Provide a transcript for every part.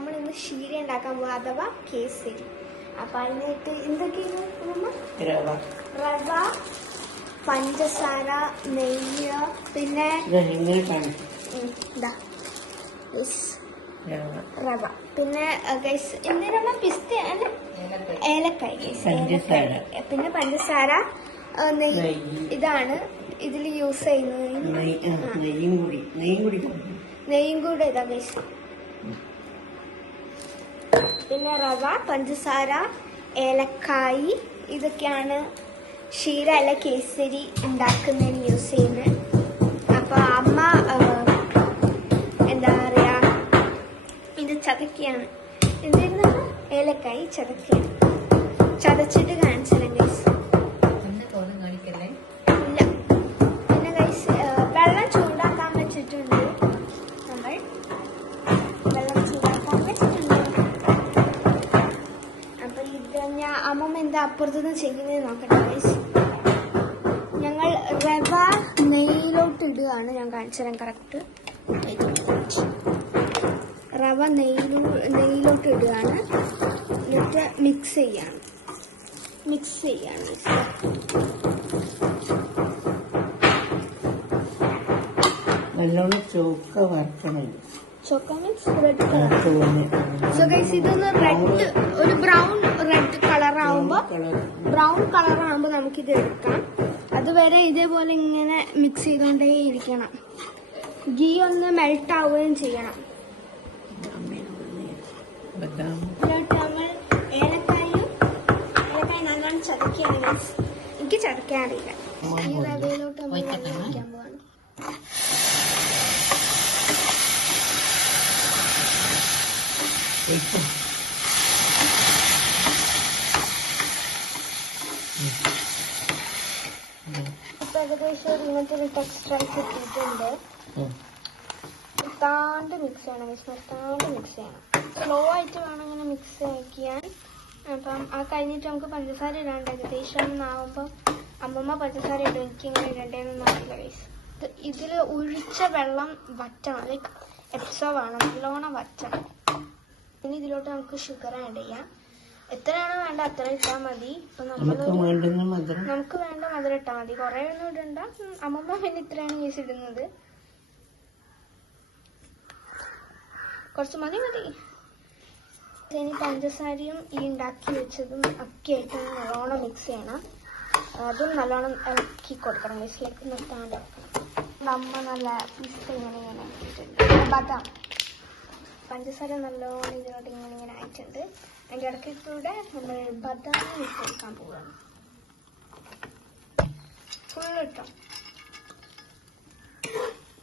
നമ്മൾ ഇന്ന് ക്ഷീര ഉണ്ടാക്കാൻ പോകുക, അഥവാ കേസരി. അപ്പൊ അതിനായിട്ട് എന്തൊക്കെയാണ്? റവ, പഞ്ചസാര, നെയ്യ്, പിന്നെ റവ, പിന്നെ എന്തിനാണ് പിസ്ത, ഏലക്കായ്, പിന്നെ പഞ്ചസാര, നെയ്യ്. ഇതാണ് ഇതിൽ യൂസ് ചെയ്യുന്നത്. നെയ്യും കൂടെ ഇതാ ഗൈസ്. പിന്നെ റവ, പഞ്ചസാര, ഏലക്കായ്, ഇതൊക്കെയാണ് ക്ഷീര അല്ല കേസരി ഉണ്ടാക്കുന്നതിന് യൂസ് ചെയ്യുന്നത്. അപ്പൊ അമ്മ എന്താ പറയാ, ഇത് ചതക്കുകയാണ്. എന്തായിരുന്നു? ഏലക്കായ് ചതക്കുകയാണ്. ചതച്ചിട്ട് കാണിച്ചാലും ഗൈസ്. ഇല്ല. പിന്നെ ഗൈസ് വെള്ളം ചൂടാക്കാൻ വെച്ചിട്ടുണ്ട്. നമ്മൾ വെള്ളം ചൂടാക്കാൻ വെച്ചിട്ടുണ്ട്. അപ്പൊ ഇത് ഞാൻ അമ്മമ്മ എന്താ അപ്പുറത്തുനിന്ന് ചെയ്യുന്നത് നോക്കട്ടെ ഗൈസ്. ഞങ്ങൾ റവ നെയ്യിലോട്ട് ഇടുകയാണ്. ഞാൻ കാണിച്ചു തരാം കറക്റ്റ്. റവ നെയ്യിലോട്ട് ഇടുകയാണ്. എന്നിട്ട് മിക്സ് ചെയ്യാണ്. നല്ലോണം ചോക്ക വറുക്കണം. ചോക്ക means red colour. So guys ഇതൊന്ന് റെഡ്, ഒരു റെഡ് കളർ ആവുമ്പോ നമുക്കിത് എടുക്കാം. അതുവരെ ഇതേപോലെ ഇങ്ങനെ മിക്സ് ചെയ്തോണ്ടേ ഇരിക്കണം. ഗീ ഒന്ന് മെൽറ്റ് ആവുകയും ചെയ്യണം. എന്നിട്ട് നമ്മൾ ഏലക്കായ് നല്ലോണം ചതക്കുകയാണ് ഗൈസ്. എനിക്ക് ചതക്കാൻ അറിയില്ല. ഈ റവയിലോട്ട് നമ്മൾ വയ്ക്കാൻ പോവാണ്. ഇപ്പൊ ഏകദേശം ഇങ്ങനത്തെ ഒരു ടെക്സ്ചർ കിട്ടിയിട്ടുണ്ട്. നിർത്താണ്ട് മിക്സ് ചെയ്യണം. സ്ലോ ആയിട്ട് വേണം ഇങ്ങനെ മിക്സ് ആക്കിയാൽ. അപ്പം ആ കഴിഞ്ഞിട്ട് നമുക്ക് പഞ്ചസാര ഇടാണ്ട്. ഏകദേശം ആവുമ്പോൾ അമ്മമ്മ പഞ്ചസാര ഇടും. എനിക്ക് ഇങ്ങനെ ഇടേണ്ടതെന്ന് അറിയില്ല ഗൈസ്. ഇതിൽ ഒഴിച്ച വെള്ളം വറ്റണം. ലൈക്ക് എക്സ്ട്രാ വേണം, നല്ലോണം വറ്റണം. ഇനി ഇതിലോട്ട് നമുക്ക് ഷുഗർ ആഡ് ചെയ്യാം. എത്രയാണോ വേണ്ട അത്ര ഇട്ടാൽ മതി. ഇപ്പൊ നമുക്ക് വേണ്ട മധുരം ഇട്ടാൽ മതി. കുറെ ഒന്നും ഇടണ്ട. അമ്മമ്മ പിന്നെ ഇത്രയാണ് യൂസ് ഇടുന്നത്. കുറച്ച് മതി. ഇനി പഞ്ചസാരയും ഈ ഉണ്ടാക്കി വെച്ചതും ഒക്കെ ആയിട്ട് നല്ലോണം മിക്സ് ചെയ്യണം. അതും നല്ലോണം ഇളക്കി കൊടുക്കണം. മിക്സിലേക്ക് നിർത്താണ്ട് അമ്മ നല്ല മിക്സ് ഇങ്ങനെ ആക്കിയിട്ടുണ്ട്. ബദാം, പഞ്ചസാര നല്ലോണം ഇതിനോട്ട് ഇങ്ങനെ ആയിട്ടുണ്ട്. അതിൻ്റെ ഇടയ്ക്കൂടെ നമ്മൾ ബദാം ഇട്ട് കൊടുക്കാൻ പോവുകയാണ്. ഫുള്ള് ഇട്ടോ.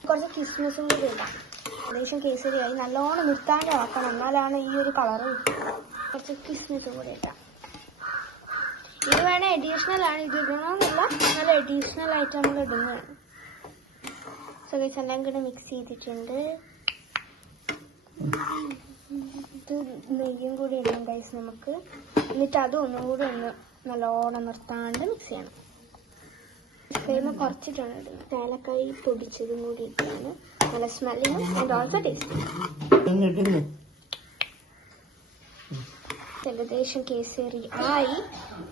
കുറച്ച് കിസ്മിസും കൂടി ഇടാം. ഏകദേശം കേസരിയായി. നല്ലോണം നിർത്താണ്ട് ഇളക്കണം, എന്നാലാണ് ഈ ഒരു കളറ്. കുറച്ച് കിസ്മിസും കൂടി ഇട്ടാം. ഇത് വേണേൽ അഡീഷണൽ ആണ്. ഇത് ഇടണമെന്നില്ല, നല്ല അഡീഷണൽ ആയിട്ട് നമ്മൾ ഇടുന്നതാണ്. സോ ഗൈസ് എല്ലാം കൂടെ മിക്സ് ചെയ്തിട്ടുണ്ട്. ഇത് നെയ്യും കൂടി ഇടണം ഗൈസ് നമുക്ക്. എന്നിട്ട് അതും ഒന്നും കൂടി ഒന്ന് നല്ലോണം നിർത്താണ്ട് മിക്സ് ചെയ്യണം. ഫ്ലെയിം കുറച്ചിട്ടാണ് ഇടുന്നത്. ഏലക്കായ് പൊടിച്ചതും കൂടി ഇട്ടാണ് നല്ല സ്മെല്ലിനും ആൻഡ് ഓൾസോ ടേസ്റ്റ്. ഏകദേശം കേസരി ആയി.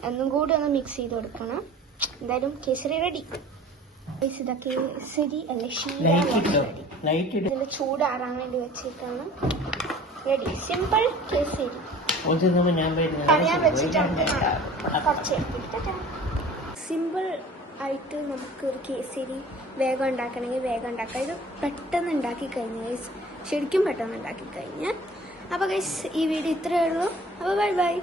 ഒന്നും കൂടി ഒന്ന് മിക്സ് ചെയ്ത് കൊടുക്കണം. എന്തായാലും കേസരി റെഡി. ഇതാ കേസരി അല്ലെ ക്ഷീര റെഡി. ഇതിന്റെ ചൂടാറാൻ വേണ്ടി വെച്ചേക്കാണ്. റെഡി. സിമ്പിൾ കേസരി അറിയാൻ വെച്ചിട്ടാണ്. സിമ്പിൾ ആയിട്ട് നമുക്ക് ഒരു കേസരി വേഗം ഉണ്ടാക്കണമെങ്കിൽ വേഗം ഉണ്ടാക്കാം. ഇത് പെട്ടെന്ന് ഉണ്ടാക്കി കഴിഞ്ഞാൽ ശരിക്കും പെട്ടെന്ന് ഉണ്ടാക്കി കഴിഞ്ഞാൽ. അപ്പോൾ ഗൈസ് ഈ വീഡിയോ ഇത്രയേ ഉള്ളൂ. അപ്പോൾ ബൈ.